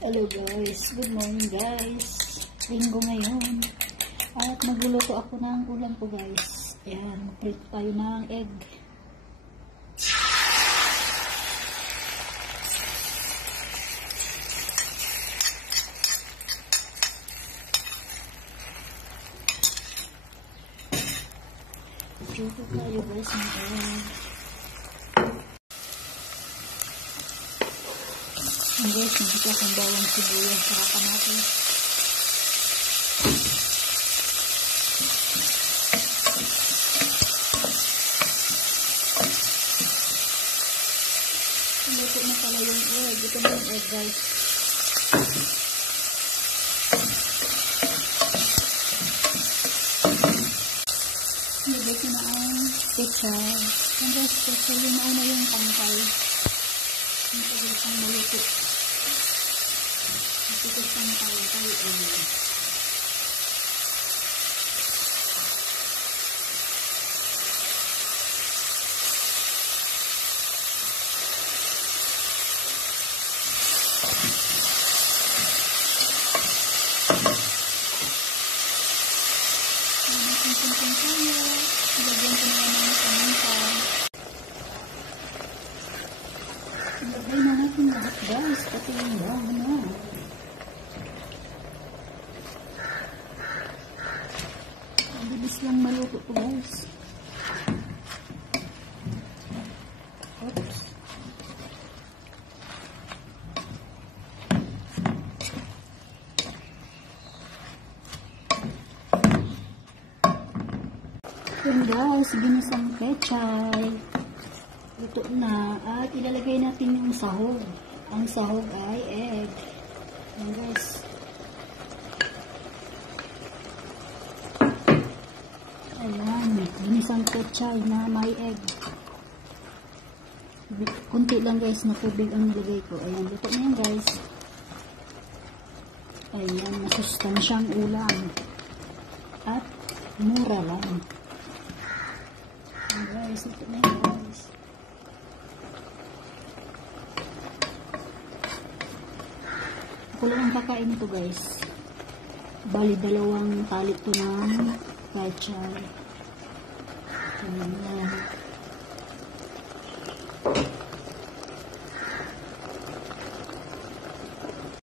Hello guys, good morning guys. Linggo ngayon. At magluluto ako ng ulam ko guys. Ayan, mag-prito tayo ng egg. Prito tayo guys ng egg. Ayan guys, nagkita akong bawang sibuyas sa kamatis. Luto na pala yung egg. Ito na yung egg guys. Lagay ko na ang pechay. Ayan guys, pechay yun na yung pangkay. Ang tagal pang maluto. Ito pang tayo egg. Ilagyan ko na ng paminta. Ilagay na natin lahat guys, pati yung bawang na. Ang bilis lang maluto ko guys. Oops. Yun guys, ginisang pechay. Luto na. At ilalagay natin yung sahog. Ang sahog ay egg. Yan guys. Ayan. Ginisang pechay na may egg. Kunti lang guys na tubig ang nilagay ko. Ayan. Luto na yan guys. Ayan. Masustansyang ulam. At mura lang. Guys, ito na yun guys. Ako lang ang kakain ito guys. Bali, 2 talit to ng pechay. Ayan na.